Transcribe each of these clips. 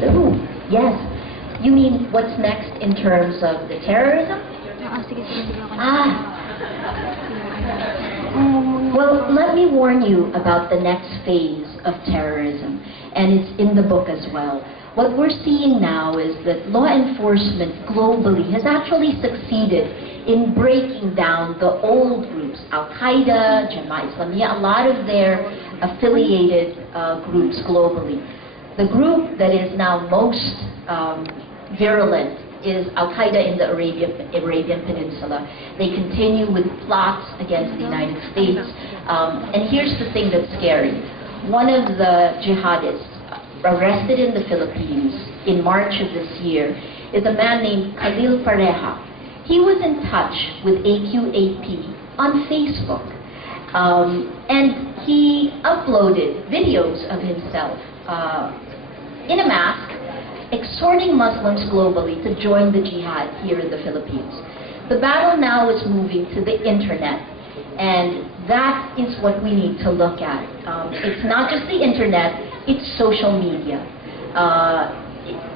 Hello. Yes. You mean what's next in terms of the terrorism? Well, let me warn you about the next phase of terrorism, and it's in the book as well. What we're seeing now is that law enforcement globally has actually succeeded in breaking down the old groups, Al-Qaeda, Jamaat Islamiyah, a lot of their affiliated groups globally. The group that is now most virulent is Al-Qaeda in the Arabian Peninsula. They continue with plots against the United States. And here's the thing that's scary. One of the jihadists arrested in the Philippines in March of this year is a man named Khalil Pareha. He was in touch with AQAP on Facebook. And he uploaded videos of himself in a mask, exhorting Muslims globally to join the jihad here in the Philippines. The battle now is moving to the internet, and that is what we need to look at. It's not just the internet, it's social media.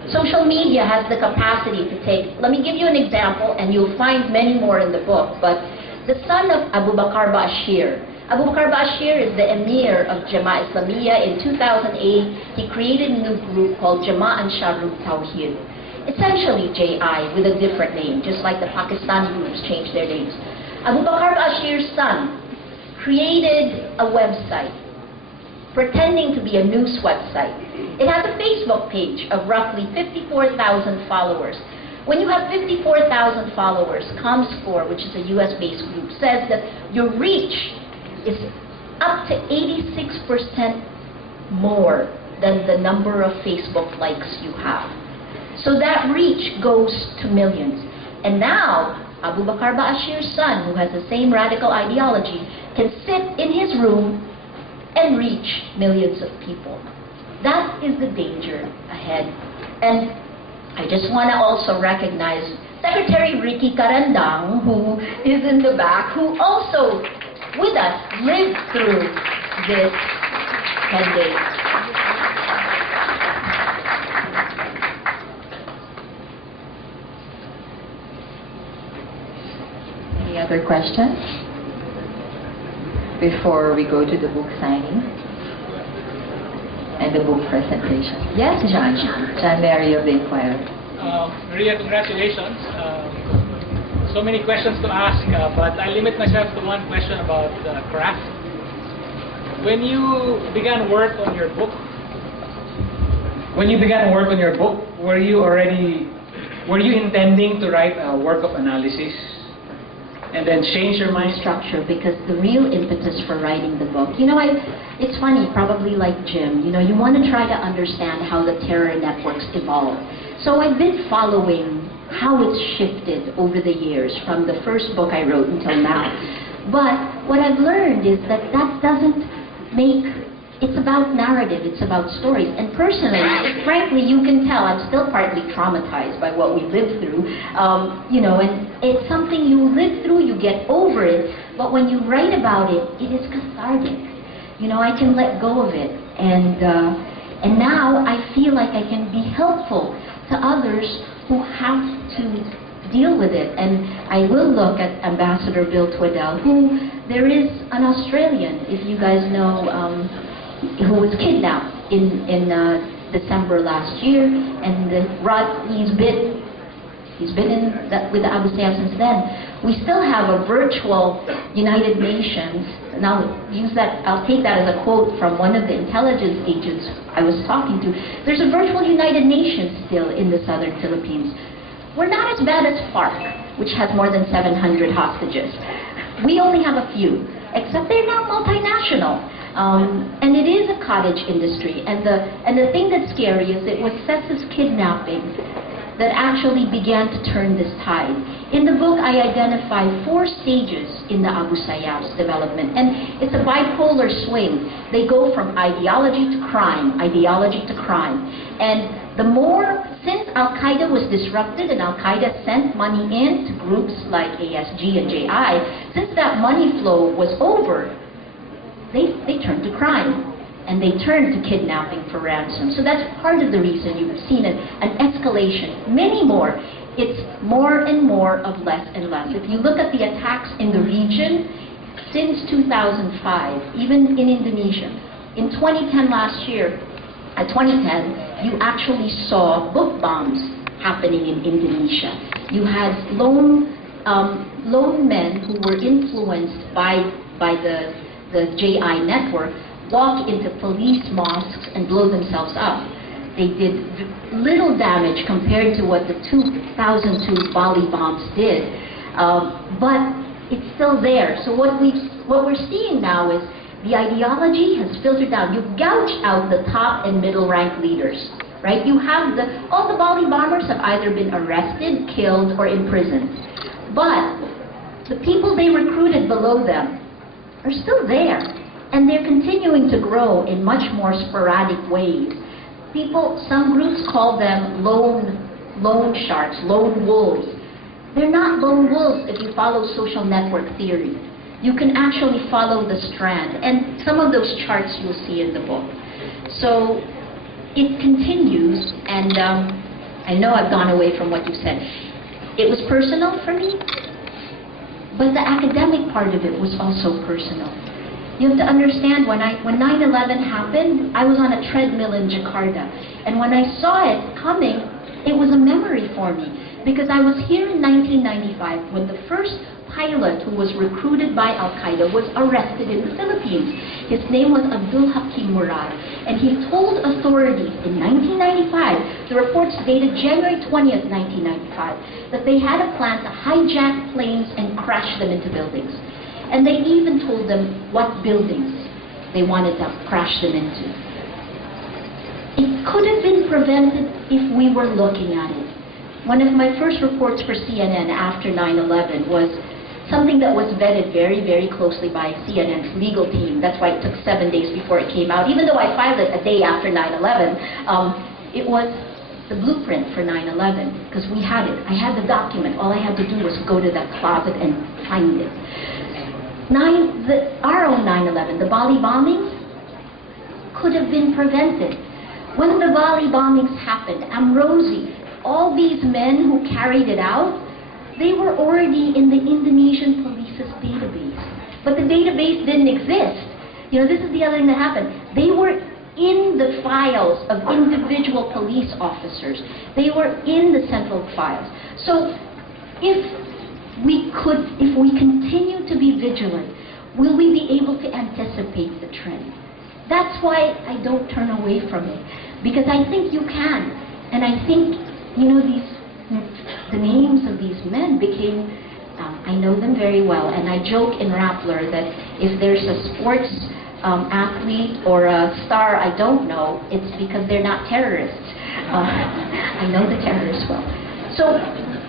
Social media has the capacity to take, let me give you an example, and you'll find many more in the book, but the son of Abu Bakr Bashir. Abu Bakr Bashir is the emir of Jamaat Islamiyah. In 2008, he created a new group called Jama'at Ansharut Tawheed. Essentially JI with a different name, just like the Pakistani groups changed their names. Abu Bakr Bashir's son created a website pretending to be a news website. It has a Facebook page of roughly 54,000 followers. When you have 54,000 followers, ComScore, which is a US-based group, says that your reach is up to 86% more than the number of Facebook likes you have. So that reach goes to millions. And now, Abu Bakr Bashir's son, who has the same radical ideology, can sit in his room and reach millions of people. That is the danger ahead. And I just want to also recognize Secretary Ricky Carandang, who is in the back, who also, with us, lived through this 10 days. Any other questions before we go to the book signing and the book presentation? Yes, John. John Mary of the Inquirer. Maria, congratulations. So many questions to ask, but I limit myself to one question about craft. When you began work on your book, were you intending to write a work of analysis and then change your mind? Structure, because the real impetus for writing the book, it's funny, probably like Jim, you want to try to understand how the terror networks evolve. So I've been following how it's shifted over the years from the first book I wrote until now. But what I've learned is that doesn't make, it's about narrative, it's about stories. And personally, frankly, you can tell I'm still partly traumatized by what we lived through. And it's something you live through, you get over it, but when you write about it, it is cathartic. I can let go of it. And now I feel like I can be helpful to others who have to deal with it. And I will look at Ambassador Bill Twaddell, who there is an Australian, if you guys know, who was kidnapped in December last year, and he's been with the Abu Sayyaf since then. We still have a virtual United Nations. Now, I'll take that as a quote from one of the intelligence agents I was talking to. There's a virtual United Nations still in the southern Philippines. We're not as bad as FARC, which has more than 700 hostages. We only have a few, except they're now multinational. And it is a cottage industry. And the thing that's scary is it was Ressa's kidnapping that actually began to turn this tide. In the book, I identify 4 stages in the Abu Sayyaf's development, and it's a bipolar swing. They go from ideology to crime, and the more, since Al-Qaeda was disrupted and Al-Qaeda sent money in to groups like ASG and JI, since that money flow was over, they turned to crime. and they turned to kidnapping for ransom. So that's part of the reason you've seen an escalation. Many more. It's more and more of less and less. If you look at the attacks in the region, since 2005, even in Indonesia, in 2010 last year, 2010, you actually saw book bombs happening in Indonesia. You had lone men who were influenced by the JI network walk into police mosques and blow themselves up. They did little damage compared to what the 2002 Bali bombs did, but it's still there. So what we're seeing now is the ideology has filtered down. You gouge out the top and middle rank leaders, right? You have all the Bali bombers have either been arrested, killed, or imprisoned. But the people they recruited below them are still there, and they're continuing to grow in much more sporadic ways. Some groups call them lone sharks, lone wolves. They're not lone wolves if you follow social network theory. You can actually follow the strand, and some of those charts you'll see in the book. So it continues, and I know I've gone away from what you said. It was personal for me, but the academic part of it was also personal. You have to understand, when 9/11 happened, I was on a treadmill in Jakarta, and when I saw it coming, it was a memory for me, because I was here in 1995 when the first pilot who was recruited by Al-Qaeda was arrested in the Philippines. His name was Abdul Hakim Murad, and he told authorities in 1995, the reports dated January 20th, 1995, that they had a plan to hijack planes and crash them into buildings. And they even told them what buildings they wanted to crash them into. It could have been prevented if we were looking at it. One of my first reports for CNN after 9/11 was something that was vetted very, very closely by CNN's legal team. That's why it took 7 days before it came out. Even though I filed it a day after 9/11, it was the blueprint for 9/11, because we had it. I had the document. All I had to do was go to that closet and find it. Our own 9/11, the Bali bombings, could have been prevented. When the Bali bombings happened, Amrozi, all these men who carried it out, they were already in the Indonesian police's database. But the database didn't exist. You know, this is the other thing that happened. They were in the files of individual police officers. They were in the central files. So if we continue to be vigilant, will we be able to anticipate the trend? That's why I don't turn away from it, because I think you can. And I think, you know, the names of these men became, I know them very well, and I joke in Rappler that if there's a sports athlete or a star I don't know, it's because they're not terrorists. I know the terrorists well. So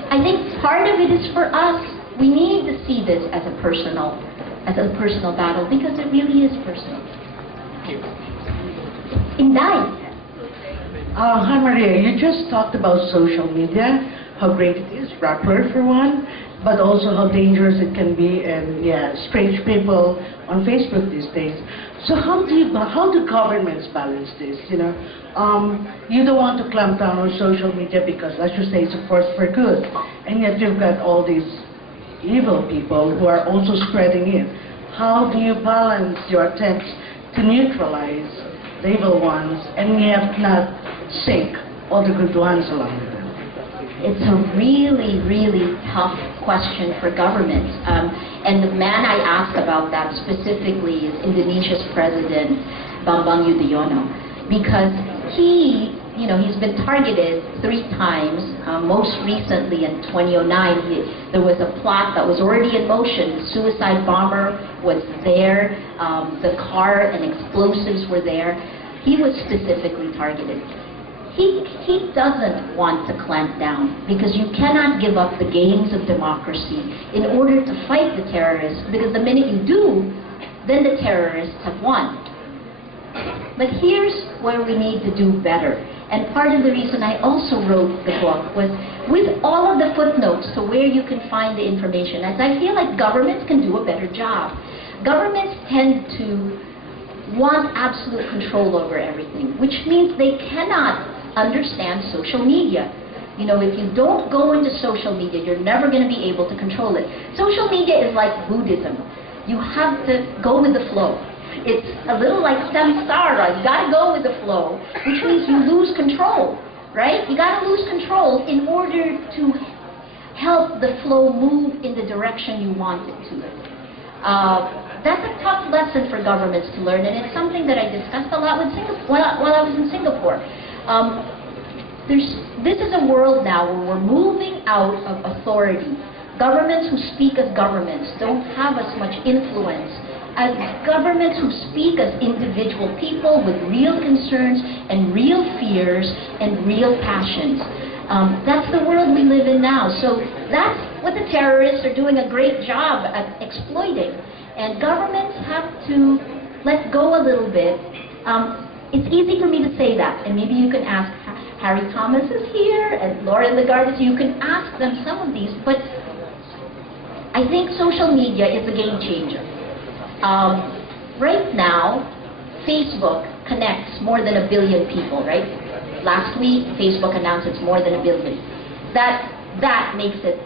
I think part of it is for us. We need to see this as a personal battle, because it really is personal. Inday. Hi Maria, you just talked about social media, how great it is, Rappler for one, but also how dangerous it can be, and yeah, strange people on Facebook these days. So how do governments balance this? You know, you don't want to clamp down on social media because, let's just say, it's a force for good, and yet you've got all these evil people who are also spreading it. How do you balance your attempts to neutralize the evil ones and yet not sink all the good ones along with them? It's a really, really tough question for governments. And the man I asked about that specifically is Indonesia's president, Bambang Yudhoyono, because he's been targeted 3 times. Most recently in 2009, there was a plot that was already in motion. The suicide bomber was there. The car and explosives were there. He was specifically targeted. He doesn't want to clamp down, because you cannot give up the gains of democracy in order to fight the terrorists, because the minute you do, then the terrorists have won. But here's where we need to do better. And part of the reason I also wrote the book was with all of the footnotes to where you can find the information, as I feel like governments can do a better job. Governments tend to want absolute control over everything, which means they cannot understand social media. You know, if you don't go into social media, you're never going to be able to control it. Social media is like Buddhism. You have to go with the flow. It's a little like samsara. You got to go with the flow, which means you lose control, right? You got to lose control in order to help the flow move in the direction you want it to. That's a tough lesson for governments to learn, and it's something that I discussed a lot with while I was in Singapore. This is a world now where we're moving out of authority. Governments who speak as governments don't have as much influence as governments who speak as individual people with real concerns and real fears and real passions. That's the world we live in now. So that's what the terrorists are doing a great job at exploiting. And governments have to let go a little bit. It's easy for me to say that, and maybe you can ask, Harry Thomas is here, and Laura Lagarde is here. You can ask them some of these, but I think social media is a game changer. Right now, Facebook connects more than 1 billion people, right? Last week, Facebook announced it's more than 1 billion. That makes it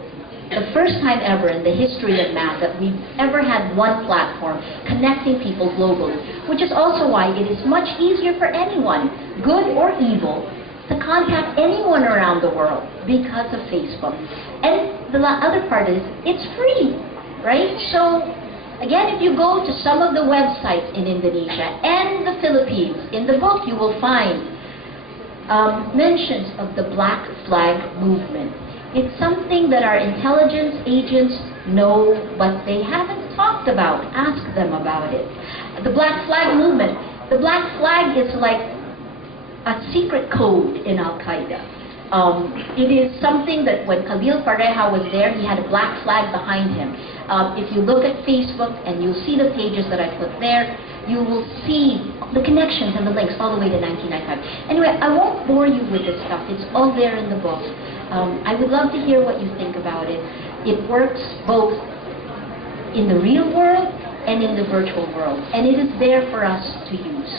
the first time ever in the history of math that we've ever had one platform connecting people globally, which is also why it is much easier for anyone, good or evil, to contact anyone around the world because of Facebook. And the other part is, it's free, right? So, again, if you go to some of the websites in Indonesia and the Philippines, in the book you will find mentions of the Black Flag movement. It's something that our intelligence agents know, but they haven't talked about. Ask them about it. The Black Flag movement. The Black Flag is like a secret code in Al-Qaeda. It is something that when Khalil Pareha was there, he had a black flag behind him. If you look at Facebook and you'll see the pages that I put there, you will see the connections and the links all the way to 1995. Anyway, I won't bore you with this stuff. It's all there in the book. I would love to hear what you think about it. It works both in the real world and in the virtual world, and it is there for us to use.